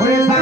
Where is that?